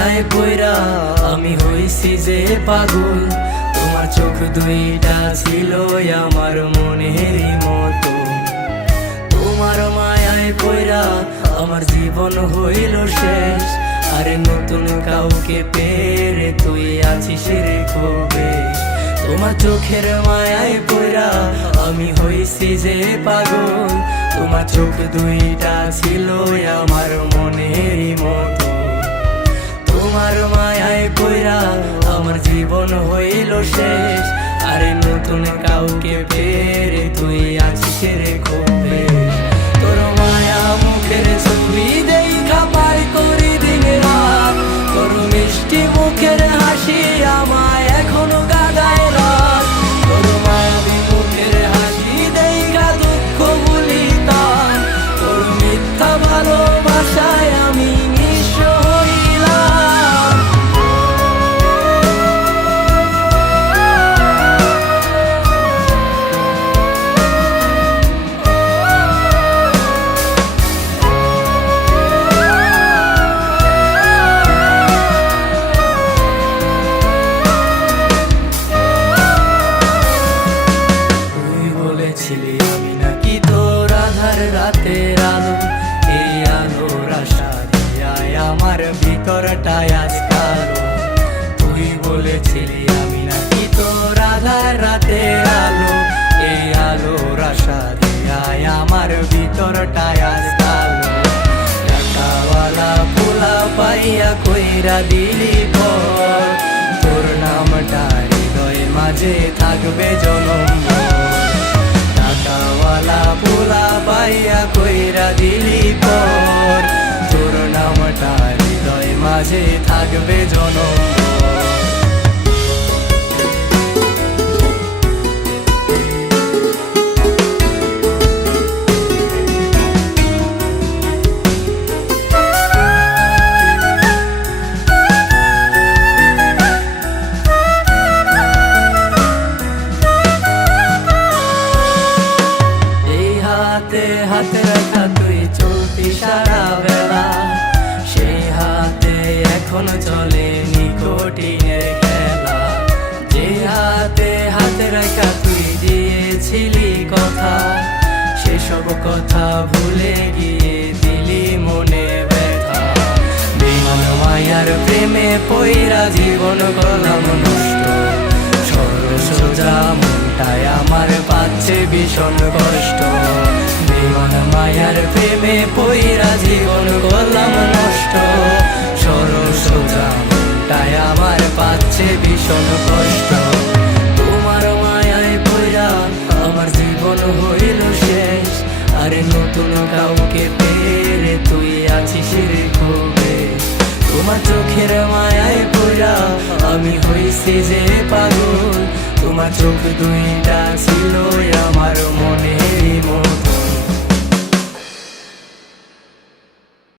পইরা আমি হইছি যে পাগল। তোমার চোখ দুইটা ছিল আমার মনেরই মতো। তোমার মায়ায় পইরা আমার জীবন হইল শেষ। আরে নতুন কাউকে পেরে তুই আছিস রে কবে? তোমার চোখের মায়ায় পইরা আমি হইছি যে পাগল। তোমার চোখ দুইটা ছিল আমার মনেরই মতো। শেষ। আরে নতুন কাউকে পেরে আজ কালো টাকাওয়ালা পোলা পাইয়া কইরা দিলি পর তোর নামটা হৃদয় মাঝে থাকবে জনম টাকাওয়ালা পোলা পাইয়া কইরা দিলি পর তোর নামটা হৃদয় মাঝে থাকবে জনম হাতে হাতে রাখা তুই চলতি সারা বেলা। সেই হাতে এখনও চলে নিকোটিনের খেলা। যে হাতে হাতে রাখা তুই দিয়েছিলি কথা, সেসব কথা ভুলে গিয়ে দিলি মনে ব্যথা। বিমান মায়ার প্রেমে পইরা জীবন করলাম নষ্ট। সরল সোজা মনটায় আমার পাচ্ছে ভীষণ কষ্ট। বিমান মায়ার প্রেমে পইরা জীবন করলাম নষ্ট। সরল সোজা মনটায় আমার পাচ্ছে ভীষণ কষ্ট। তোমার মায়ায় পইরা আমার জীবন হইল শেষ। আরে নতুন কাউকে পেরে তুই আছিস রে কবে তোমার চোখের মায়ায় পড়া আমি হইছি যে পাগল। তোমার চোখ দুইটা ছিল